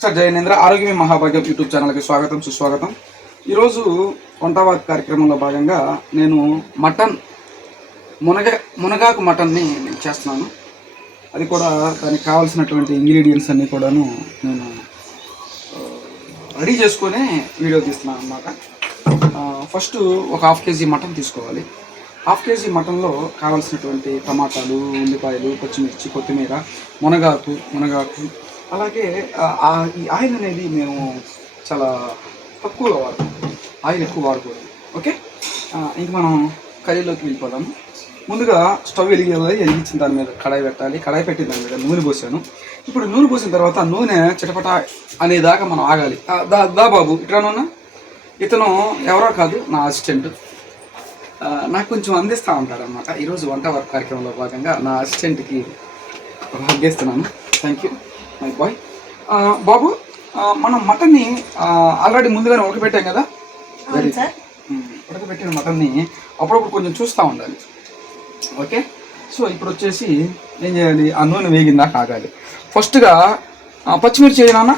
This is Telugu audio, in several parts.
డాక్టర్ జయనేంద్ర ఆరోగ్యమే మహాభాగ్యం యూట్యూబ్ ఛానల్కి స్వాగతం సుస్వాగతం. ఈరోజు వంటవాక్ కార్యక్రమంలో భాగంగా నేను మటన్ మునగాకు మటన్ని నేను చేస్తున్నాను. అది కూడా దానికి కావాల్సినటువంటి ఇంగ్రీడియంట్స్ అన్నీ కూడాను నేను రెడీ చేసుకొని వీడియో తీస్తున్నాను అన్నమాట. ఫస్ట్ ఒక హాఫ్ కేజీ మటన్ తీసుకోవాలి. హాఫ్ కేజీ మటన్లో కావాల్సినటువంటి టమాటాలు, ఉల్లిపాయలు, పచ్చిమిర్చి, కొత్తిమీర, మునగాకు అలాగే ఈ ఆయిల్ అనేది మేము చాలా తక్కువగా వాడతాం, ఆయిల్ ఎక్కువ వాడకూడదు. ఓకే, ఇంక మనం కర్రీలోకి వెళ్ళిపోదాము. ముందుగా స్టవ్ వెలిగించిన దాని మీద కడాయి పెట్టాలి. కడాయి పెట్టిన దాని మీద నూనె పోసాను. ఇప్పుడు నూనె పోసిన తర్వాత నూనె చిటపట అనేదాకా మనం ఆగాలి. దా బాబు ఇట్రానున్నా, ఇతను ఎవరో కాదు, నా అసిస్టెంట్. నాకు కొంచెం అందిస్తూ ఉంటాడు అనమాట. ఈరోజు వంట వర్క్ కార్యక్రమంలో భాగంగా నా అసిస్టెంట్కి హగ్గేస్తున్నాను. Thank you my boy. బాబు, మనం మటన్ని ఆల్రెడీ ముందుగానే ఉడకబెట్టాం కదా, ఉడకబెట్టిన మటన్ని అప్పుడప్పుడు కొంచెం చూస్తూ ఉండాలి. ఓకే, సో ఇప్పుడు వచ్చేసి ఏం చేయాలి, ఆ నూనె వేగిందాక ఆగాలి. ఫస్ట్గా పచ్చిమిర్చి వేయనా,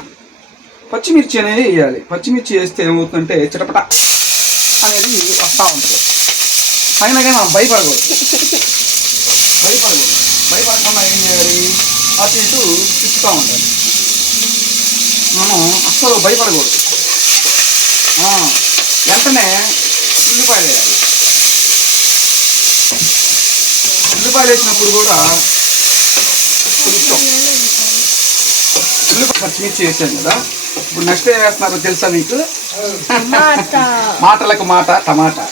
పచ్చిమిర్చి అనేది వేయాలి. పచ్చిమిర్చి వేస్తే ఏమవుతుందంటే చిటపట అనేది వస్తూ ఉంటుంది. అయినా కానీ మనం భయపడకూడదు. భయపడకుండా ఏం చేయాలి, అటు ఇటు తిప్పుతూ ఉండాలి. మనం అస్సలు భయపడకూడదు. వెంటనే ఉల్లిపాయలు వేయాలి. ఉల్లిపాయలు వేసినప్పుడు కూడా కొంచెం ఉల్లిపాయ పచ్చిమిర్చి వేసాను కదా. ఇప్పుడు నెక్స్ట్ ఏం వేస్తున్నారో తెలుసా మీకు? మాటలకు మాట టమాటా.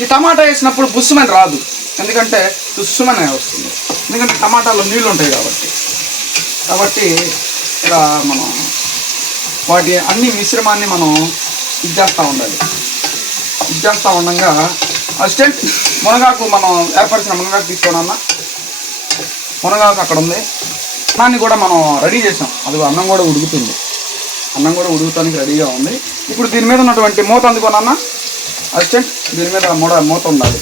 ఈ టమాటా వేసినప్పుడు బుస్సుమని రాదు, ఎందుకంటే తుస్సుమనే వస్తుంది. ఎందుకంటే టమాటాలో నీళ్ళు ఉంటాయి కాబట్టి ఇలా మనం వాటి అన్ని మిశ్రమాన్ని మనం ఇచ్చేస్తూ ఉండాలి. ఇచ్చేస్తూ ఉండగా అసిస్టెంట్ మునగాకు మనం ఏర్పరిచిన మునగాకు తీసుకోనన్నా, మునగాకు అక్కడ ఉంది. అన్నాన్ని కూడా మనం రెడీ చేసాం. అది అన్నం కూడా ఉడుకుతుంది. అన్నం కూడా ఉడుకుతానికి రెడీగా ఉంది. ఇప్పుడు దీని మీద ఉన్నటువంటి మూత అందుకోనన్నా అసిస్టెంట్, దీని మీద మూత ఉండాలి.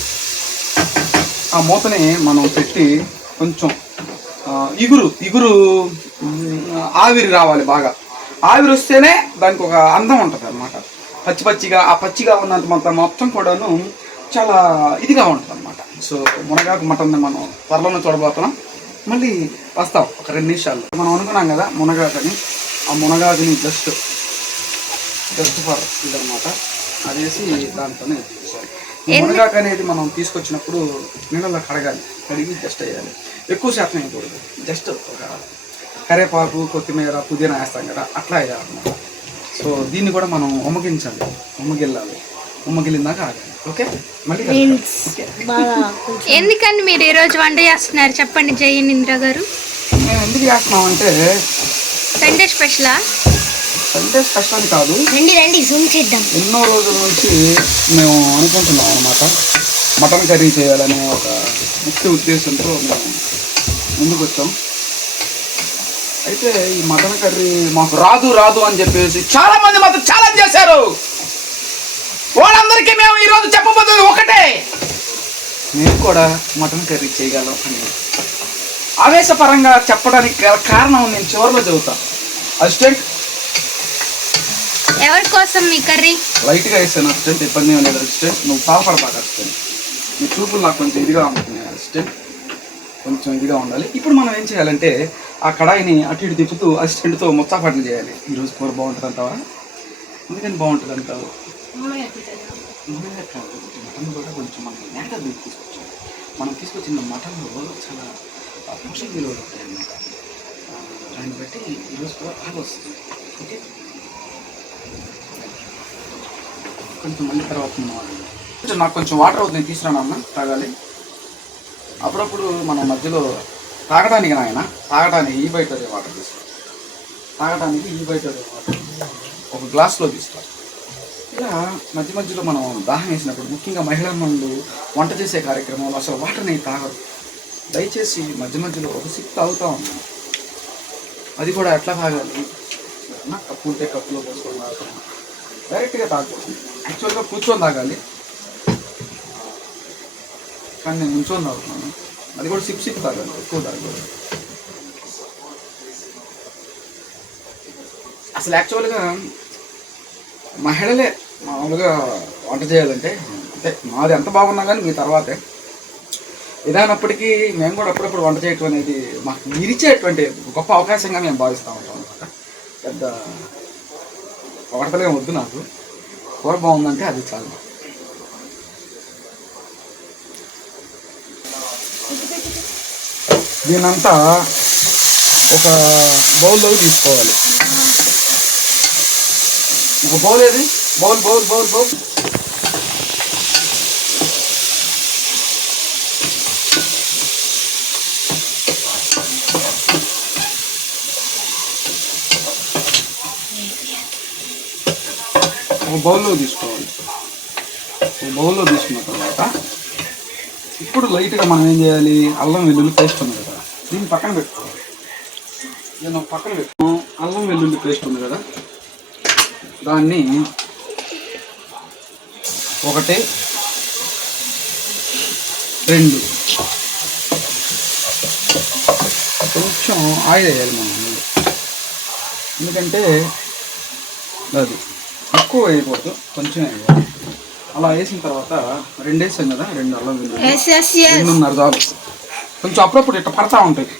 ఆ మూతని మనం పెట్టి కొంచెం ఇగురు ఆవిరి రావాలి. బాగా ఆవిరి వస్తేనే దానికి ఒక అందం ఉంటుంది అన్నమాట. పచ్చిగా ఉన్నంత మొత్తం కూడాను చాలా ఇదిగా ఉంటుంది అన్నమాట. సో మునగాకు మటన్ని మనం త్వరలోనే చూడబోతున్నాం. మళ్ళీ వస్తాం ఒక 2 నిమిషాలు. మనం అనుకున్నాం కదా మునగాకుని, ఆ మునగాకుని జస్ట్ ఫర్ ఇదన్నమాట అదేసి దాంతోనే తీసుకోవాలి. మునగాకు అనేది మనం తీసుకొచ్చినప్పుడు నీళ్ళలో కడిగి జస్ట్ వేయాలి. ఎక్కువ శాతం వేయకూడదు. జస్ట్ ఒక కరివేపాకు, కొత్తిమీర, పుదీనా వేస్తాం కదా, అట్లా వేయాలన్నమాట. సో దీన్ని కూడా మనం ఉమ్మగిల్లిందాక ఆగాలి. ఓకే, మళ్ళీ ఎందుకని మీరు ఈరోజు వంట చేస్తున్నారు చెప్పండి జయనేంద్ర గారు? మేము ఎందుకు చేస్తున్నామంటే సండే స్పెషలా? సండే స్పెషల్ కాదు, రండి జూమ్ చేద్దాం. ఎన్నో రోజుల నుంచి మేము అనుకుంటున్నాం అన్నమాట. మటన్ కర్రీ చేయాలనే ఒక ముఖ్య ఉద్దేశంతో మేము ముందుకు వచ్చాం. అయితే ఈ మటన్ కర్రీ మాకు రాదు అని చెప్పేసి చాలా మంది మాతో ఛాలెంజ్ చేశారు. వాళ్ళందరికీ మేము ఈరోజు చెప్పబోతుంది ఒకటే, మేము కూడా మటన్ కర్రీ చేయగలం అని ఆవేశపరంగా చెప్పడానికి కారణం నేను చివరిలో చెబుతాను. అసిస్టెంట్, ఎవరి కోసం మీ కర్రీ? లైట్గా వేసాను అసిస్టెంట్, ఇబ్బంది ఏం లేదు అసిస్టెంట్. నువ్వు పాపడబాక అసిస్టెంట్, మీ చూపులు నాకు కొంచెం ఇదిగా ఉంటుంది అసిస్టెంట్, కొంచెం ఇదిగా ఉండాలి. ఇప్పుడు మనం ఏం చేయాలంటే ఆ కడాయిని అటు ఇటు తిప్పుతూ అసిస్టెంట్తో ముచ్చాపాట్లు చేయాలి. ఈరోజు కూర బాగుంటుంది అంటావా? ఎందుకని బాగుంటుంది అంటావు? మటన్ కూడా కొంచెం మనకి నేట తీసుకొచ్చాం. మనం తీసుకొచ్చిన మటన్లో చాలా పోషక విలువలు ఉంటాయి అన్నమాట. దాన్ని బట్టి ఈరోజు కూడా బాగా వస్తుంది. ఓకే, కొంచెం మళ్ళీ తర్వాత కొంచెం నాకు కొంచెం వాటర్ అవుతుంది, తీసుకురానన్నా తాగాలి. అప్పుడప్పుడు మనం మధ్యలో తాగడానికి ఈ బయట వాటర్ తీసుకోవాలి. తాగడానికి ఈ బయట వాటర్ ఒక గ్లాస్లో తీసుకోవాలి. ఇలా మధ్యలో మనం దాహం వేసినప్పుడు, ముఖ్యంగా మహిళా మనులు వంట చేసే కార్యక్రమంలో అసలు వాటర్ని తాగరు. దయచేసి మధ్యలో ఒక సిప్ తాగుతూ ఉన్నాను. అది కూడా ఎట్లా తాగాలి, కప్పు ఉంటే కప్పులో పోసుకొని తాగుతాం. డైరెక్ట్గా తాగకూడదు. యాక్చువల్గా కూర్చొని తాగాలి, కానీ నేను నుంచొని తాగుతున్నాను. అది కూడా సిప్ తాగాలి, ఎక్కువ తాగకూడదు. అసలు యాక్చువల్గా మహిళలే మామూలుగా వంట చేయాలంటే అంటే మాది ఎంత బాగున్నా కానీ మీ తర్వాతే ఇదైనప్పటికీ మేము కూడా అప్పుడప్పుడు వంట చేయటం అనేది మాకు ఇరిచేటువంటి గొప్ప అవకాశంగా మేము భావిస్తూ ఉంటాం అనమాట. పెద్ద పొగడతలే వద్దు, నాకు కూర బాగుందంటే అది చాలు. దీనంతా ఒక బౌల్లోకి తీసుకోవాలి. ఒక బౌల్ ఏది, బౌల్ బౌల్ బౌల్ బౌల్ ఒక బౌల్లో తీసుకోవాలి. ఒక బౌల్లో తీసుకున్న తర్వాత ఇప్పుడు లైట్గా మనం ఏం చేయాలి, అల్లం వెల్లుల్లి పేస్ట్ ఉంది కదా, దీన్ని పక్కన పెట్టుకోవాలి. నేను పక్కన పెట్టుకున్నాం. అల్లం వెల్లుల్లి పేస్ట్ ఉంది కదా, దాన్ని 1 2 కొంచెం ఆయిల్ వేయాలి మనం, ఎందుకంటే అది ఎక్కువ వేయకూడదు, కొంచెం వేయాలి. అలా వేసిన తర్వాత 2 వేసాం కదా, 2 అల్లం వెల్లుల్లి, 2.5 చాలు. కొంచెం అప్పుడప్పుడు ఇట్లా పడతా ఉంటుంది,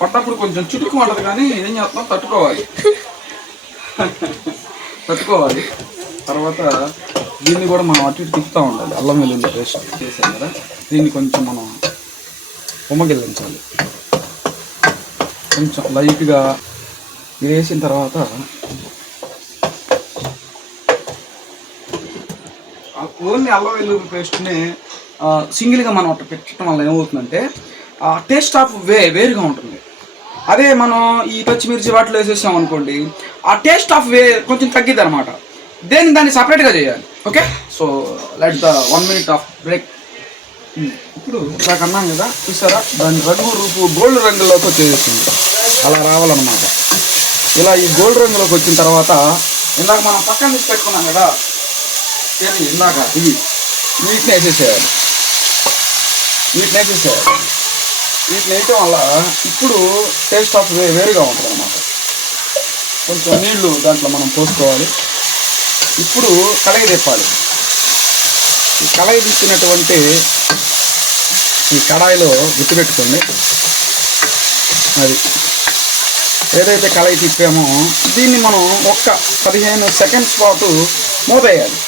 పడ్డప్పుడు కొంచెం చిటుకు ఉంటుంది, కానీ ఏం చేస్తున్నాం తట్టుకోవాలి. తర్వాత దీన్ని కూడా మనం అటు ఇటు తిప్పుతూ ఉండాలి. అల్లం వెల్లుల్లి పేస్ట్ చేసాం కదా, దీన్ని కొంచెం మనం ఉమ్మగిల్లించాలి. కొంచెం లైట్గా ఇది వేసిన తర్వాత ఓన్లీ అల్లం వెల్లుల్లి పేస్ట్ని సింగిల్గా మనం అట్లా పెట్టడం వల్ల ఏమవుతుందంటే ఆ టేస్ట్ ఆఫ్ వేరుగా ఉంటుంది. అదే మనం ఈ పచ్చిమిర్చి వాటిలో వేసేసాం అనుకోండి, ఆ టేస్ట్ ఆఫ్ కొంచెం తగ్గిద్ది అనమాట. దాన్ని సపరేట్గా చేయాలి. Okay, so let the 1 minute of break. ఇప్పుడు నాకు అన్నాం కదా, చూసారా, దాని రూపు గోల్డ్ రంగులోకి వచ్చేసింది. అలా రావాలన్నమాట. ఇలా ఈ గోల్డ్ రంగులోకి వచ్చిన తర్వాత ఇందాక మనం పక్కన తీసి పెట్టుకున్నాం కదా, ఇందాక వీటిని వేసేసేయాలి. వీటిని వేయటం వల్ల ఇప్పుడు టేస్ట్ ఆఫ్ వేరుగా ఉంటుంది అన్నమాట. కొంచెం నీళ్లు దాంట్లో మనం పోసుకోవాలి. ఇప్పుడు కళాయి తిప్పాలి. ఈ కళాయి తీసుకున్నటువంటి ఈ కడాయిలో గుర్తుపెట్టుకోండి, అది ఏదైతే కళాయి తిప్పామో దీన్ని మనం ఒక్క 15 seconds పాటు మూతేయాలి.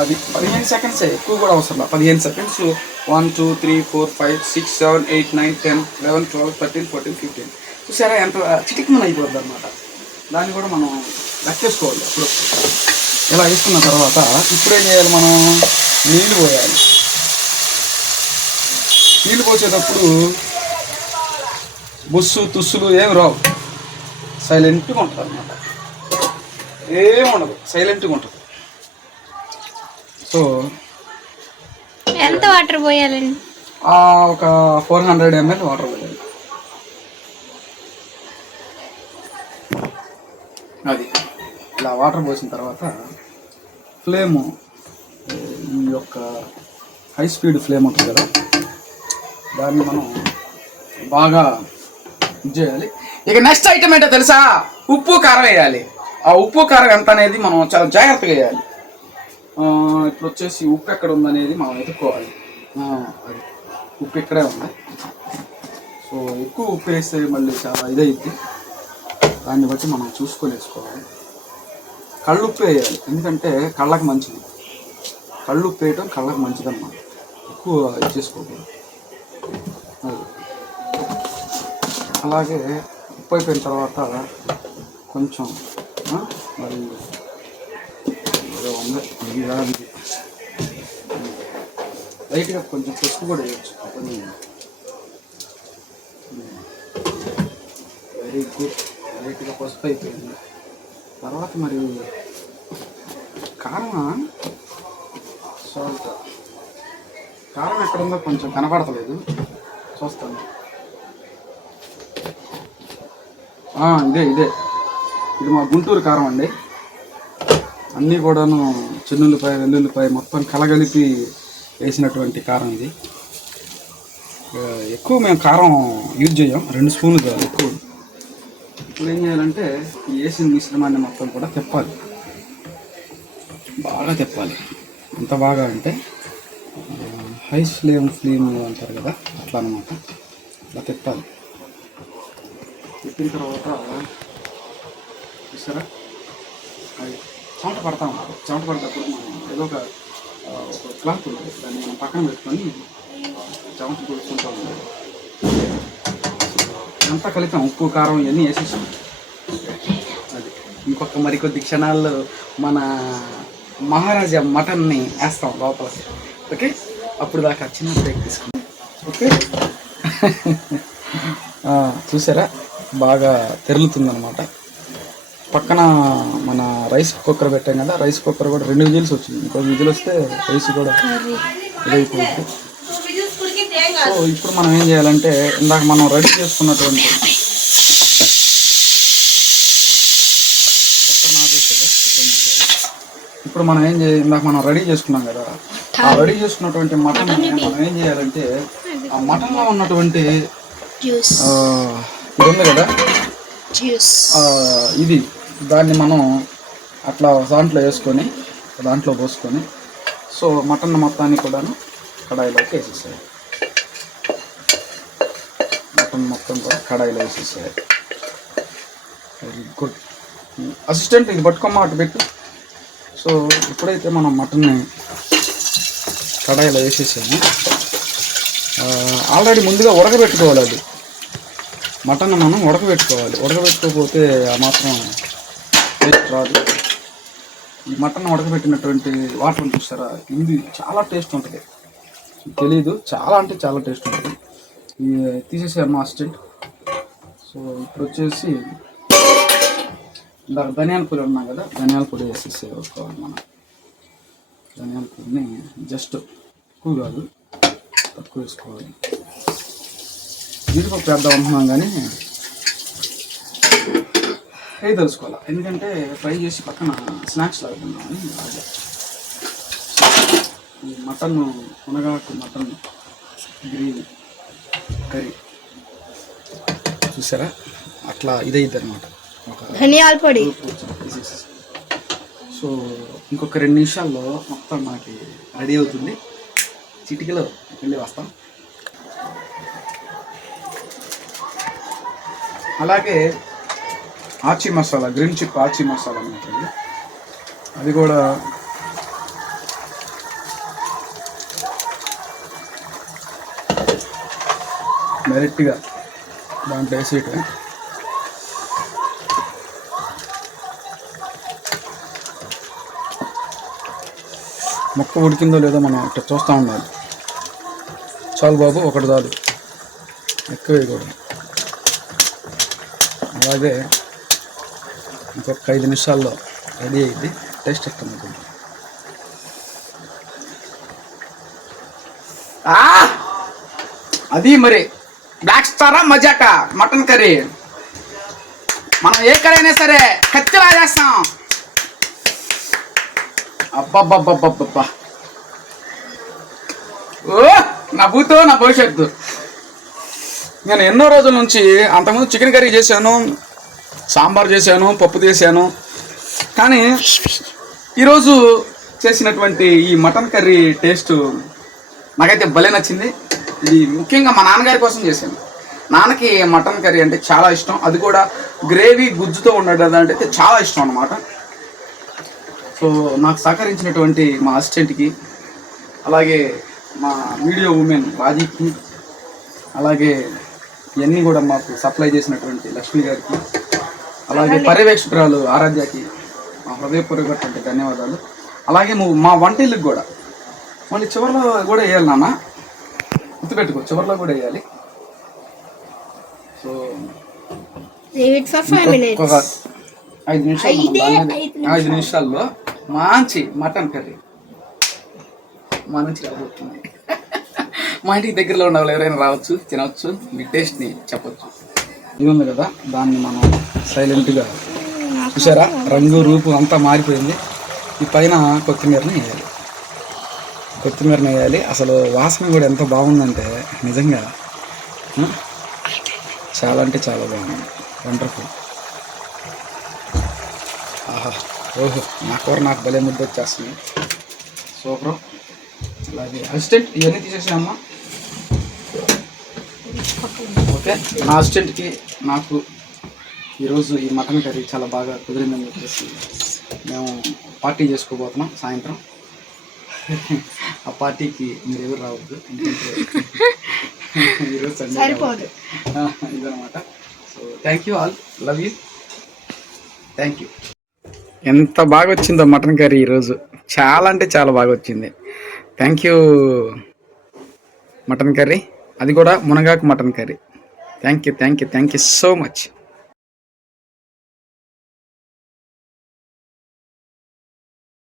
అది 15 seconds, ఎక్కువ కూడా అవసరం. 15 seconds. 1 2 3 4 5 6 7 8 9 10 11 12 13 14 15 చూసారా ఎంత చిటికమని అయిపోద్ది అనమాట. దాన్ని కూడా మనం లెక్కేసుకోవాలి. అప్పుడు ఇలా వేసుకున్న తర్వాత ఇప్పుడు ఏం చేయాలి, మనం నీళ్ళు పోయాలి. నీళ్ళు పోసేటప్పుడు బుస్సు తుస్సులు ఏమి రావు, సైలెంట్గా ఉంటుంది అనమాట. ఏముండదు, సైలెంట్గా ఉంటుంది. సో ఎంత వాటర్ పోయాలండి? ఒక 400 ml వాటర్ పోయాలి. అది ఇలా వాటర్ పోసిన తర్వాత ఫ్లేము ఈ యొక్క హై స్పీడ్ ఫ్లేమ్ ఉంటుంది కదా, దాన్ని మనం బాగా చేయాలి. ఇక నెక్స్ట్ ఐటమ్ ఏంటో తెలుసా, ఉప్పు కారం వేయాలి. ఆ ఉప్పు కారం ఎంత అనేది మనం చాలా జాగ్రత్తగా వేయాలి. ఇప్పుడు వచ్చేసి ఉప్పు ఎక్కడ ఉందనేది మనం వెతుక్కోవాలి. అది ఉప్పు ఇక్కడే ఉంది. సో ఎక్కువ ఉప్పు వేస్తే మళ్ళీ చాలా ఇదైద్ది, దాన్ని బట్టి మనం చూసుకొని వేసుకోవాలి. కళ్ళుప్పు వేయాలి, ఎందుకంటే కళ్ళకు మంచిది. కళ్ళుప్పు వేయటం కళ్ళకు మంచిదన్నమాట. ఎక్కువ ఇచ్చేసుకోకూడదు. అలాగే ఉప్పు అయిపోయిన తర్వాత కొంచెం మరి ఉంది ఇది కాదు, లైట్గా కొంచెం పసుపు కూడా వేయచ్చు. Very good. లైట్గా పసుపు అయిపోయింది. తర్వాత మరి కారం, సాల్ట్. కారం ఎక్కడుందో కొంచెం కనపడతలేదు, చూస్తాను. ఇదే ఇది మా గుంటూరు కారం అండి. అన్నీ కూడాను చిన్నుల్లిపాయ వెల్లుల్లిపాయ మొత్తం కలగలిపి వేసినటువంటి కారం ఇది. ఎక్కువ మేము కారం యూజ్ చేయం, 2 స్పూన్లు కాదు ఎక్కువ. ఇప్పుడు ఏం చేయాలంటే ఈ వేసిన మిశ్రమాన్ని మొత్తం కూడా తిప్పాలి, బాగా తిప్పాలి. ఎంత బాగా అంటే హై ఫ్లేమ్ అంటారు కదా, అట్లా అనమాట. అట్లా తిప్పాలి. తిప్పిన తర్వాత చూసారా, అది చెమట పడతా ఉంటుంది. చెమట పడేటప్పుడు మనం ఏదో ఒక క్లాత్ ఉంటుంది, దాన్ని మనం పక్కన పెట్టుకొని చెమట తుడుచుకుంటూ ఉండాలి. అంతా కలిపాం, ఉప్పు కారం ఇవన్నీ వేసేసాం. అది ఇంకొక మరికొద్ది క్షణాల్లో మన మహారాజా మటన్ని వేస్తాం లోపల. ఓకే, అప్పుడు దాకా చిన్న బ్రేక్ తీసుకుంటాం. ఓకే చూసారా, బాగా తెరులుతుందనమాట. పక్కన మన రైస్ కుక్కర్ పెట్టాం కదా, రైస్ కుక్కర్ కూడా 2 విజిల్స్ వచ్చింది. ఇంకో విజిల్ వస్తే రైస్ కూడా ఇదైపోయింది. సో ఇప్పుడు మనం ఏం చేయాలంటే ఇందాక మనం రెడీ చేసుకున్నటువంటి ఇప్పుడు మనం ఇందాక మనం రెడీ చేసుకున్నాం కదా, ఆ రెడీ చేసుకున్నటువంటి మటన్ మనం ఏం చేయాలంటే ఆ మటన్లో ఉన్నటువంటి ఇది ఉంది కదా, ఇది దాన్ని మనం అట్లా దాంట్లో వేసుకొని దాంట్లో పోసుకొని సో మటన్ మొత్తాన్ని కూడాను కడాయిలోకి వేసేసేయాలి. మటన్ మొత్తం కూడా కడాయిలో వేసేసేయాలి. Very good. అసిస్టెంట్ ఇది పట్టుకోమ్మ, అటు పెట్టు. సో ఇప్పుడైతే మనం మటన్ని కడాయిలో వేసేసాము. ఆల్రెడీ ముందుగా ఉడకబెట్టుకోవాలి. అది మటన్ మనం ఉడకబెట్టుకోవాలి. ఉడకబెట్టుకోకపోతే ఆ మాత్రం టేస్ట్ రాదు. ఈ మటన్ ఉడకబెట్టినటువంటి వాటర్ చూస్తారా, ఇది చాలా టేస్ట్ ఉంటుంది. తెలీదు, చాలా అంటే చాలా టేస్ట్ ఉంటుంది. తీసేసారు మా అసిస్టెంట్. సో ఇప్పుడు వచ్చేసి ఇందాక ధనియాల పొడి ఉన్నాం కదా, ధనియాల పొడి వేసుకోవాలి. మనం ధనియాల పొడిని జస్ట్ ఎక్కువ కాదు, తక్కువ వేసుకోవాలి. జీడిపప్పు వేద్దాం అనుకున్నాం కానీ అవి తెలుసుకోవాలి, ఎందుకంటే ఫ్రై చేసి పక్కన స్నాక్స్ లాగుతున్నామని. ఈ మటన్ మునగాకు మటన్ గ్రేవీ కర్రీ చూసారా, అట్లా ఇదైద్ది అనమాట. ధనియాల పొడి. సో ఇంకొక 2 నిమిషాల్లో మొత్తం మనకి రెడీ అవుతుంది. చిటికలో వెళ్ళి వస్తాం. అలాగే ఆచి మసాలా, గ్రీన్ చిప్ ఆచి మసాలా అనమాట. అది కూడా డైరెక్ట్గా దాంట్లో వేసేయటం. మొక్క ఉడికిందో లేదో మనం ఇట్లా చూస్తూ ఉండాలి. చాలు బాబు, ఒకటి చాలు, ఎక్కువే కూడా. అలాగే ఇంకొక 5 నిమిషాల్లో రెడీ అయ్యింది. టేస్ట్ వస్తుంది. అది మరి బ్లాక్ స్టారా మజాకా మటన్ కర్రీ. మనం ఏ కర్రీ అయినా సరే కత్తిలా చేస్తాం. అబ్బబ్బబ్బబ్బబ్బా, ఓ నా భూతో నా భవిష్యత్తు. నేను ఎన్నో రోజుల నుంచి అంతకుముందు చికెన్ కర్రీ చేశాను, సాంబార్ చేశాను, పప్పు చేశాను. కానీ ఈరోజు చేసినటువంటి ఈ మటన్ కర్రీ టేస్ట్ నాకైతే భలే నచ్చింది. ఇది ముఖ్యంగా మా నాన్నగారి కోసం చేశాను. నాన్నకి మటన్ కర్రీ అంటే చాలా ఇష్టం. అది కూడా గ్రేవీ గుజ్జుతో ఉండడం అంటే చాలా ఇష్టం అన్నమాట. సో నాకు సహకరించినటువంటి మా అసిస్టెంట్కి, అలాగే మా వీడియో ఉమెన్ రాజీకి, అలాగే ఇవన్నీ కూడా మాకు సప్లై చేసినటువంటి లక్ష్మి గారికి, అలాగే పర్యవేక్షకురాలు ఆరాధ్యకి మా హృదయపూర్వకటువంటి ధన్యవాదాలు. అలాగే మా వంటిల్కి కూడా మళ్ళీ చివరిలో కూడా వేయాలి నాన్న, గుర్తుపెట్టుకో, చివరిలో కూడా వేయాలి. సో 5 నిమిషాల్లో మంచి మటన్ కర్రీ మా నుంచి రాబోతుంది. మా ఇంటికి దగ్గరలో ఉన్న వాళ్ళు ఎవరైనా రావచ్చు, తినవచ్చు, మీ టేస్ట్ని చెప్పచ్చు. ఇది ఉంది కదా, దాన్ని మనం సైలెంట్గా చూసారా, రంగు రూపు అంతా మారిపోయింది. ఈ పైన కొత్తిమీరని వేయాలి. కొత్తిమీరని వేయాలి. అసలు వాసన కూడా ఎంత బాగుందంటే నిజంగా చాలా అంటే చాలా బాగుంది. వండర్ఫుల్. ఆహా, ఓహో, నా కూర నాకు భలే ముద్ద వచ్చేస్తుంది. సూపర్. అలాగే అసిస్టెంట్ ఇవన్నీ తీసేసామ్మా. ఓకే, నా అసిస్టెంట్కి నాకు ఈరోజు ఈ మటన్ కర్రీ చాలా బాగా కుదిరిందని చెప్పేసి మేము పార్టీ చేసుకోబోతున్నాం సాయంత్రం. ఆ పార్టీకి మీరు ఎవరు రావద్దు, ఎందుకంటే ఈరోజు సండే ఇదనమాట. So thank you all, love you, thank you. ఎంత బాగా వచ్చిందో మటన్ కర్రీ ఈరోజు, చాలా అంటే చాలా బాగా వచ్చింది. థ్యాంక్ యూ మటన్ కర్రీ, అది కూడా మునగాకు mutton curry. Thank you so much.